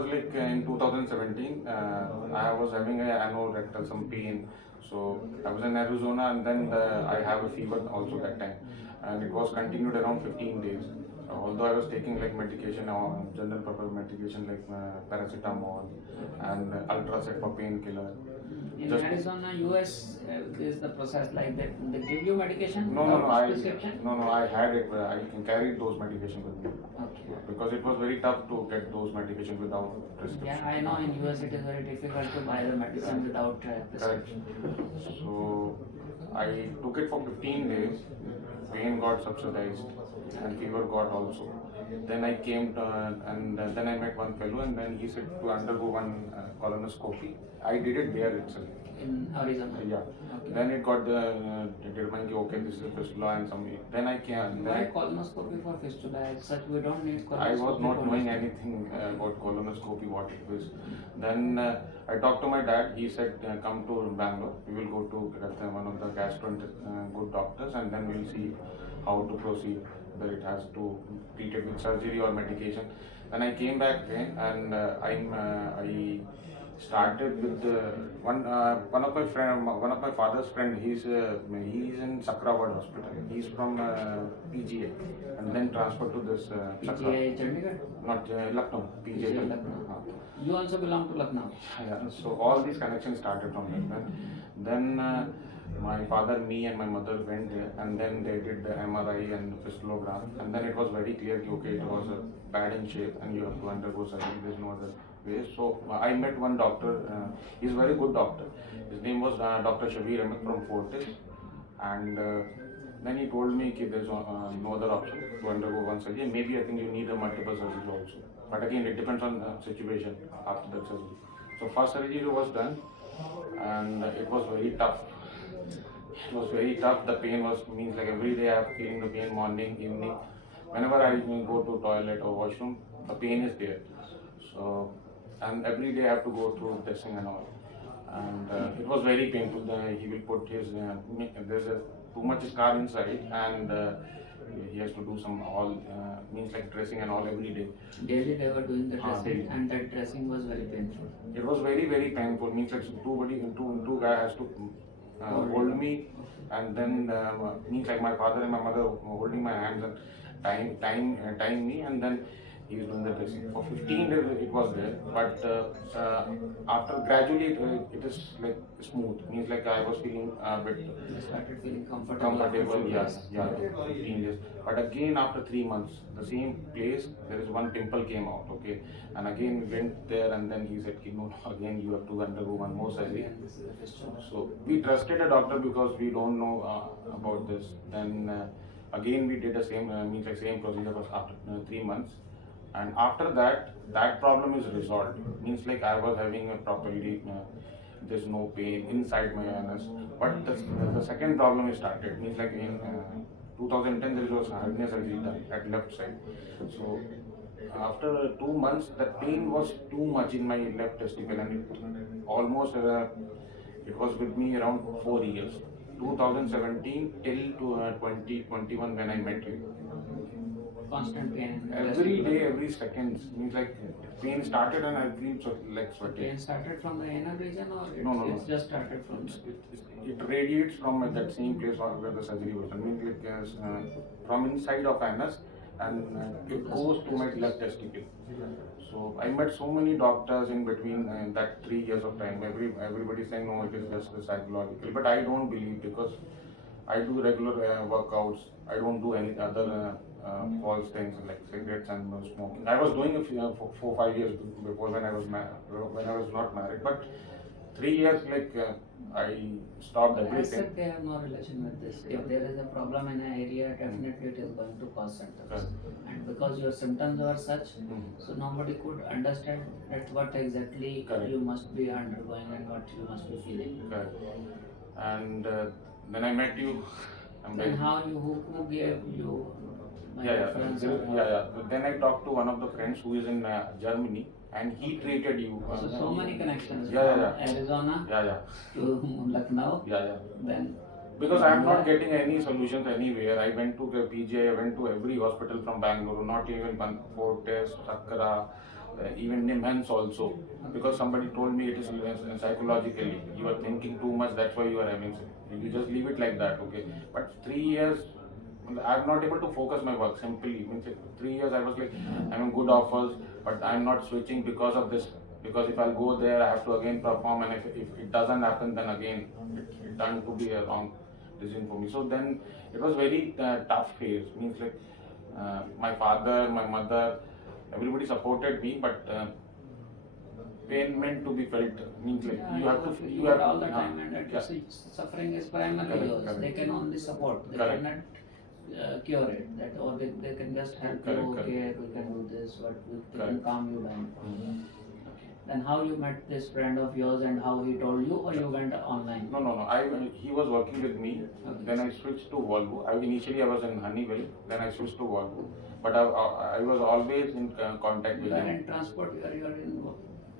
was like in 2017. I was having a anorectal some pain, so I was in Arizona, and then I have a fever also that time, and it was continued around 15 days. Although I was taking like medication on general purpose medication like paracetamol and Ultracet for painkiller. In Just Arizona, US, is the process like that? They give you medication no, no, no. without prescription? I had it. I carried those medication with me Okay. because it was very tough to get those medication without prescription. Yeah, I know in US it is very difficult to buy the medicine without Correct. prescription. So I took it for 15 days. Pain got subsidized and fever got also. Then I came to, and then I met one fellow, and then he said to undergo one colonoscopy. I did it there itself. In Arizona? Yeah. Okay. Then it got determined okay, this is fistula and some. Then I came. Why colonoscopy for fistula? As such, we don't need colonoscopy. I was not for knowing fistula. anything about colonoscopy, what it was. Then I talked to my dad. He said, "Come to Bangalore. We will go to one of the gastro good doctors, and then we'll see how to proceed. Whether it has to treat it with surgery or medication." Then I came back again, and I started with one of my friend, one of my father's friend. He's in Sakrawad Hospital. He's from PGA, and then transferred to this PGI Chandigarh? not Lucknow, PGA. PGI Lucknow. You also belong to Lucknow? Yeah, so all these connections started from there. Then my father, me, and my mother went there, and then they did the MRI and fistulogram, and then it was very clear, okay, it was bad in shape, and you have to undergo surgery. There's no other way. So I met one doctor. He's a very good doctor. His name was Dr. Shabir Ahmed from Fortis, and then he told me that there's no other option to undergo one surgery. Maybe I think you need a multiple surgery also. But again, it depends on the situation after the surgery. So first surgery was done, and it was very tough. It was very tough. The pain was means like every day I'm feeling the pain morning, evening. Whenever I go to toilet or washroom, the pain is there. So and every day I have to go through dressing and all. And it was very painful. He will put his there's too much scar inside, and he has to do some all means like dressing and all every day. Daily they were doing the dressing, daily. and that dressing was very painful. It was very painful. Means like two guy has to hold me, and then means like my father and my mother holding my hands and tying me, and then he was doing the dressing. For 15 days it was there, but after gradually it is like smooth. Means like I was feeling a bit I started feeling comfortable. comfortable. Yes, yeah, 15 days. But again after 3 months, the same place there is one pimple came out. Okay, and again we went there, and then he said, no, again you have to undergo one more surgery. And this is a fistula. So we trusted a doctor because we don't know about this. Then again we did the same means like same procedure was after 3 months, and after that that problem is resolved. Means like I was having a properly there's no pain inside my anus, but the second problem is started. Means like in 2010 there was hernia surgery done at left side. So after 2 months the pain was too much in my left testicle, and it almost it was with me around 4 years, 2017 till to 2021 when I met you. Constant pain. Every day, every second, means like pain started and I feel like sweating. Pain started from the anal region, or No. it's just started from It radiates from that same place where the surgery was done. Means like from inside of anus, and it goes to my left testicle. So I met so many doctors in between that 3 years of time. Everybody saying no, it is just psychological, but I don't believe, because I do regular workouts. I don't do any other false things like cigarettes and smoking. I was doing it for 4-5 years before when I was not married. But 3 years I stopped As everything. said, they have no relation with this. If there is a problem in an area, definitely it is going to cause symptoms. Correct. And because your symptoms were such, Mhm. so nobody could understand that what exactly Correct. you must be undergoing and what you must be feeling. Correct. And then I met you. Then how who gave you my reference? Then I talked to one of the friends who is in Germany, and he treated you. So many connections Yeah, from yeah. Arizona to Lucknow. Yeah. Then Because I am not getting any solutions anywhere. I went to the PGI, I went to every hospital from Bangalore, not even Fortis, Sakra, even immense also, because somebody told me it is psychologically you are thinking too much, that's why you are having you just leave it like that, okay. But 3 years I'm not able to focus my work simply means 3 years I was like having good offers, but I'm not switching because of this, because if I'll go there I have to again perform, and if it doesn't happen then again it turned to be a wrong decision for me. So then it was very tough phase, means like my father, my mother, everybody supported me, but pain meant to be felt, means like Yeah, you have to feel it all the yeah, time, and that yeah. suffering is primarily Correct, yours. correct. They can only support. They Correct. cannot cure it. That or they can just help Correct, you. correct. Okay, we can do this, but we can Correct. calm you down. Mhm. Then how you met this friend of yours and how he told you, or you went online? No. He was working with me. Okay. Then I switched to Volvo. Initially I was in Honeywell. Then I switched to Volvo. But I was always in contact with You are him. in transport. You are in.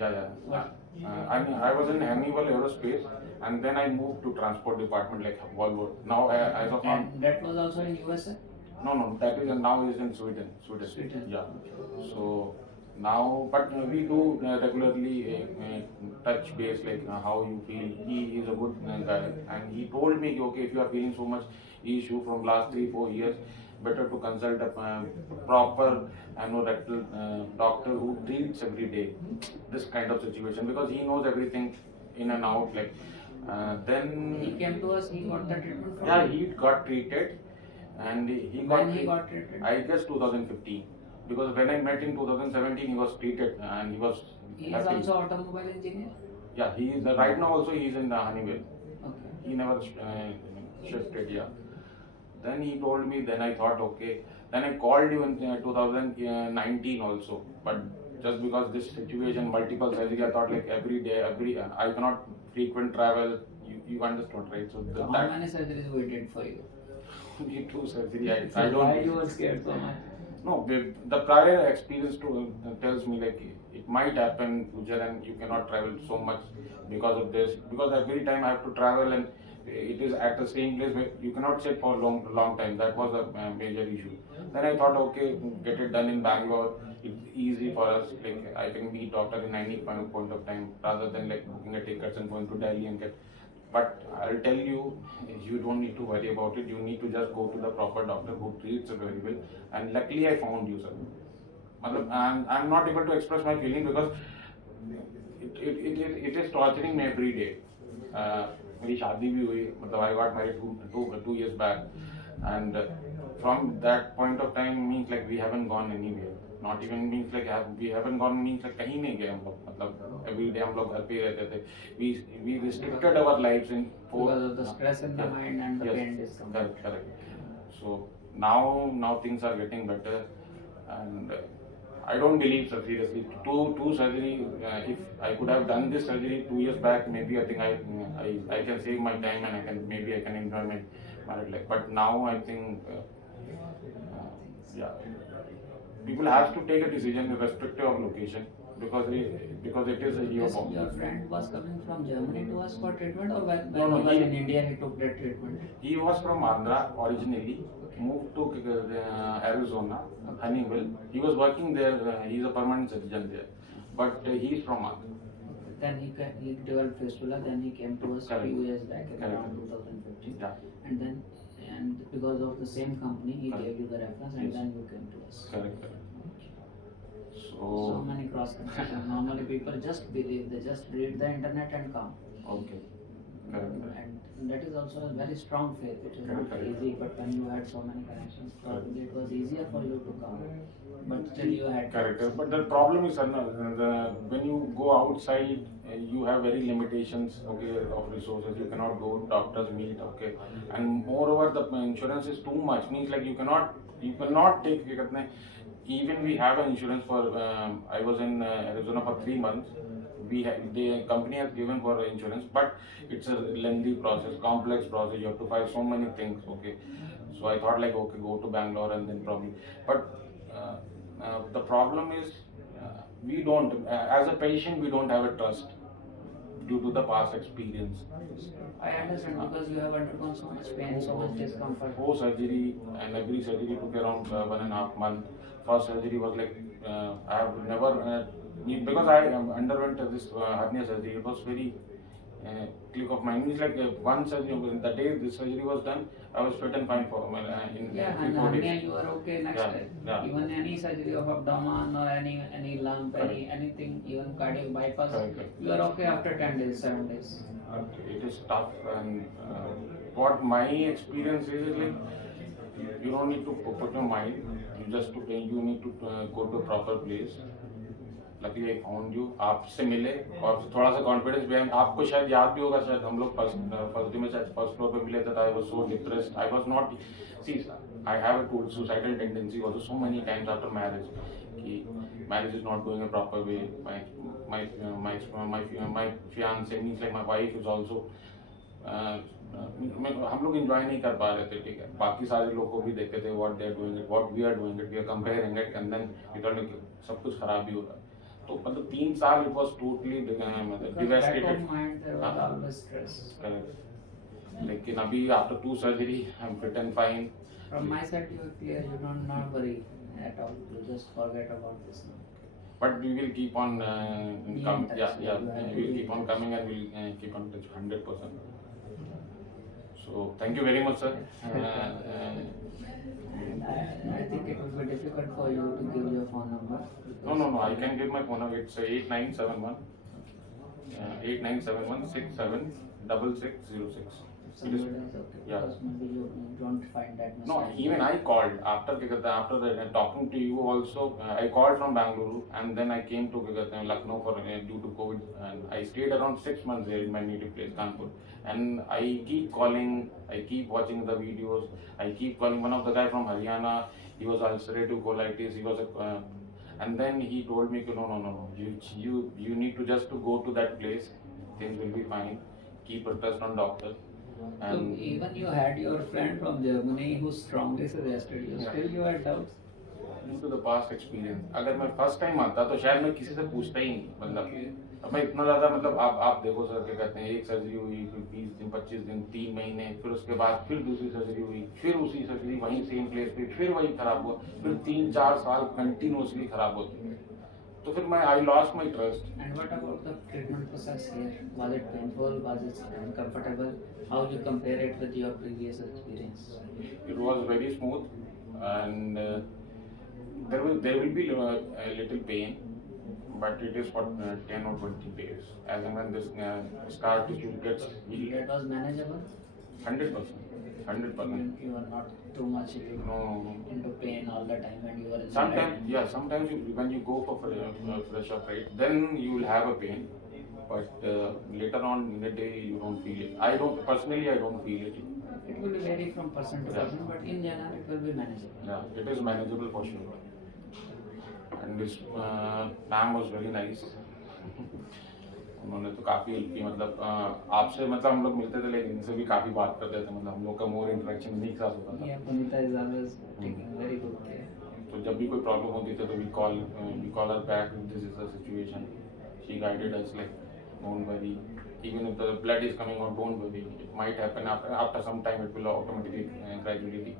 Yeah. What? I was in Honeywell Aerospace, and then I moved to transport department like Volvo. Now as of now, And that was also in USA. no. That is now is in Sweden. Sweden. Yeah. So now, but we do regularly touch base, like how you feel. He is a good guy, and he told me, okay, if you are feeling so much issue from last 3-4 years, better to consult a proper anorectal doctor who treats every day this kind of situation, because he knows everything in and out. Like then He came to us. He got the treatment from. yeah, he got treated, and he got When he got treated. I guess 2015, because when I met in 2017 he was treated and he was He is happy. also automobile engineer. Yeah, he is right now also he is in the Honeywell. Okay. He never shifted. Yeah. Then he told me. Then I thought, okay. Then I called you in 2019 also, but just because this situation, multiple surgery, I thought like every day, I cannot frequent travel. You understood, right? So So how that many surgeries we did for you? only 2 surgery. I So don't. why you were scared so much? No, the prior experience tells me like it might happen in future, and you cannot travel so much because of this. Because every time I have to travel, and it is at the same place where you cannot sit for long time. That was a major issue. Then I thought, okay, get it done in Bangalore. It's easy for us. Like I can meet doctor in any point of time, rather than like booking a tickets and going to Delhi and get. But I'll tell you, you don't need to worry about it. You need to just go to the proper doctor who treats it very well. And luckily, I found you, sir. I'm not able to express my feeling because it is torturing me every day. मेरी शादी भी हुई, मतलब I got married two years back, and from that point of time means like we haven't gone anywhere. Not even means like we haven't gone means like कहीं नहीं गए हम लोग, मतलब every day हम लोग घर पे ही रहते थे. We restricted our lives in Because of the stress in the Yes. mind and the Yes. pain discomfort. Correct. So now things are getting better, and I don't believe, sir, seriously. Two surgery. If I could have done this surgery 2 years back, maybe I think I can save my time, and I can enjoy my married life. But now I think yeah, people have to take a decision irrespective of location, because it is a Yes, Europe. your friend was coming from Germany to us for treatment, or when No, he was he- in India he took that treatment? He was from Andhra originally, moved to Arizona, Honeywell. He was working there. He is a permanent citizen there, but he is from Andhra. Then he developed fistula. Then he came to us Correct. few years back in Correct. around 2015. Yeah, And because of the same company, he Correct. gave you the reference, and Yes. then you came to us. correct. So So many cross confusions. Normally people just believe, they just read the internet and come. okay, correct. And that is also a very strong faith. It is Correct, not correct. easy, but when you had so many connections, probably it was easier for you to come. But still you had Correct. But the problem is, when you go outside, you have very limitations, okay, of resources. You cannot go doctors meet, okay, and moreover the insurance is too much. Means like you cannot take. Even we have an insurance for. I was in Arizona for 3 months. The company has given for insurance, but it's a lengthy process, complex process. You have to file so many things, okay. So I thought like, okay, go to Bangalore and then probably, but the problem is we don't, as a patient, we don't have a trust due to the past experience. I understand because you have undergone so much pain, so much discomfort. 4 surgery, and every surgery took around 1.5 months. First surgery was like I have never Because I underwent this hernia surgery, it was very click of mind. It's like one surgery. The day this surgery was done, I was fit and fine for in Yeah, 3 and 4 days. hernia you are okay next Yeah, time. yeah. Even any surgery of abdomen or any lump, anything, even cardiac bypass, Correct. you are okay after 10 days, 7 days. It is tough, and what my experience is like you don't need to put your mind. You need to go to a proper place. Luckily I found you, आपसे मिले और थोड़ा सा confidence भी है। आपको शायद याद भी होगा, शायद हम लोग फर्स्ट डे में शायद फर्स्ट फ्लोर पे मिले थे। I was so depressed, I was not see I have a suicidal tendency also so many times after marriage कि marriage is not going a proper way. My fiance means like my wife is also हम लोग enjoy नहीं कर पा रहे थे, ठीक है। बाकी सारे लोग को भी देखते थे what they are doing it, what we are doing it, we are comparing it, and then सब कुछ खराब भी हो रहा है। तो मतलब 3 साल इट वाज टोटली डिवास्टेटेड। लेकिन अभी after 2 surgery I am fit and fine. From my side, you are clear. You don't not worry at all. You just forget about this now. But we will keep on in touch. yeah, we will keep on coming and we will keep on touch 100%. So thank you very much, sir. And I think it will be difficult for you to give your phone number. No, I can give my phone number. It's 8971 676606. Somebody is okay. Yeah. Because maybe you don't find that much. No, time. even I called after talking to you also. I called from Bangalore and then I came to Lucknow for due to COVID, and I stayed around 6 months there in my native place, Kanpur. And I keep calling, I keep watching the videos, I keep calling. One of the guy from Haryana, he was ulcerative colitis. He was and then he told me, no, you need to just to go to that place. Things will be fine. Keep a trust on doctor. So even you had your friend from Germany who strongly suggested you. Yeah. Still you had doubts. Due to the past experience, अगर मैं first time आता तो शायद मैं किसी से पूछता ही नहीं। मतलब अब मैं इतना ज़्यादा मतलब आप देखो सर, क्या कहते हैं, एक सर्जरी हुई, फिर 20 दिन 25 दिन 3 महीने, फिर उसके बाद फिर दूसरी सर्जरी हुई, फिर उसी सर्जरी वहीं सेम प्लेस पे, फिर वही खराब हुआ, फिर 3-4 साल कंटिन्यूसली खराब होती है। तो फिर मैं I lost my trust. And what about the treatment process here? Was it painful? Was it uncomfortable? How you compare it with your previous experience? It was very smooth, and there will be a little pain, but it is for 10 or 20 days. As and when this scar tissue gets healed, That was manageable? 100%. You were not too much No. into pain all the time and you were in Sometimes when you go for fresh up, right, then you will have a pain, but later on in the day you don't feel it. I don't feel it. It will vary from person to person, but in general it will be manageable. Yeah, it is manageable for sure. And this ma'am was very nice. उन्होंने तो काफ़ी help की। मतलब आपसे मतलब हम लोग मिलते थे, लेकिन इनसे भी काफ़ी बात करते थे। मतलब हम लोग का मोर इंटरेक्शन इन्हीं के साथ होता था। Yeah, Punita is always taking very good care. तो जब भी कोई प्रॉब्लम होती थी तो we call her back, this is the situation, she guided us like don't worry, even if the blood is coming out, don't worry, it might happen after some time, it will automatically gradually.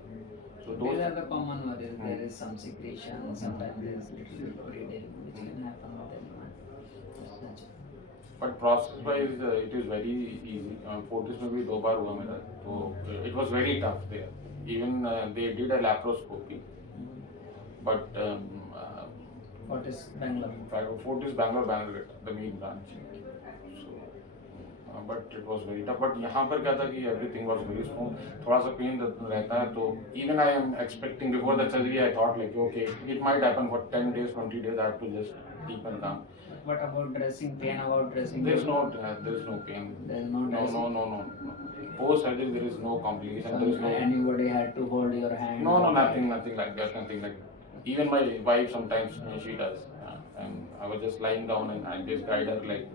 So These are the common worries. There is some secretion, sometimes there is little bit bleeding, which can happen with anyone. That's natural. But process wise it is very easy. Fortis में भी 2 बार हुआ मेरा, तो it was very tough there. Even they did a laparoscopy, but Fortis Bangalore. Fortis Bangalore, the main branch. So but it was very tough. But यहाँ पर क्या था कि everything was very smooth. थोड़ा सा पेन रहता है, तो even I am expecting before the surgery I thought like okay, it might happen for 10 days 20 days, I have to just keep and calm. What about dressing? Pain about dressing? There is no pain. There is no dressing. No. Post surgery there is no complication. There is no. Anybody had to hold your hand? No, nothing like that. Nothing like that. Even my wife sometimes she does. And I was just lying down and I just guide her like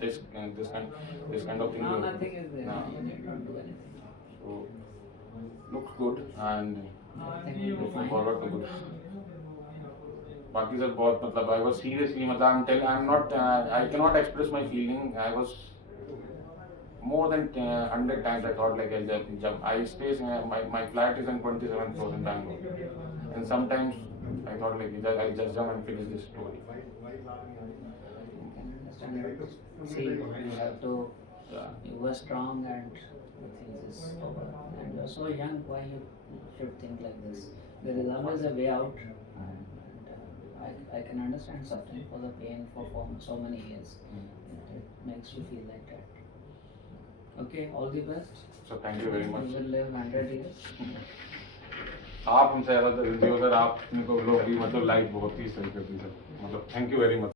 this kind of thing. No, nothing is there. No. You need not do anything. So looks good and Nothing will be looking fine. forward to good. बाकी sir बहुत मतलब I was seriously मतलब I'm not I cannot express my feeling. I was more than 100 times I thought like जब I stay my flat is in 27th floor in Bangalore, and sometimes I thought like I'll just jump and finish this story. I can understand it. See, you have to, Yeah. you were strong and the things is over. And you're so young, why you should think like this? There is always a way out. And I can understand suffering for the pain for so many years. It makes you feel like that. Okay, all the best. So thank you very much. You will live 100 years. आप हमसे ज़्यादा जिंदगी हो sir, आपने को लोग भी मतलब लाइफ बहुत ही सही कर दी सर, मतलब थैंक यू वेरी मच।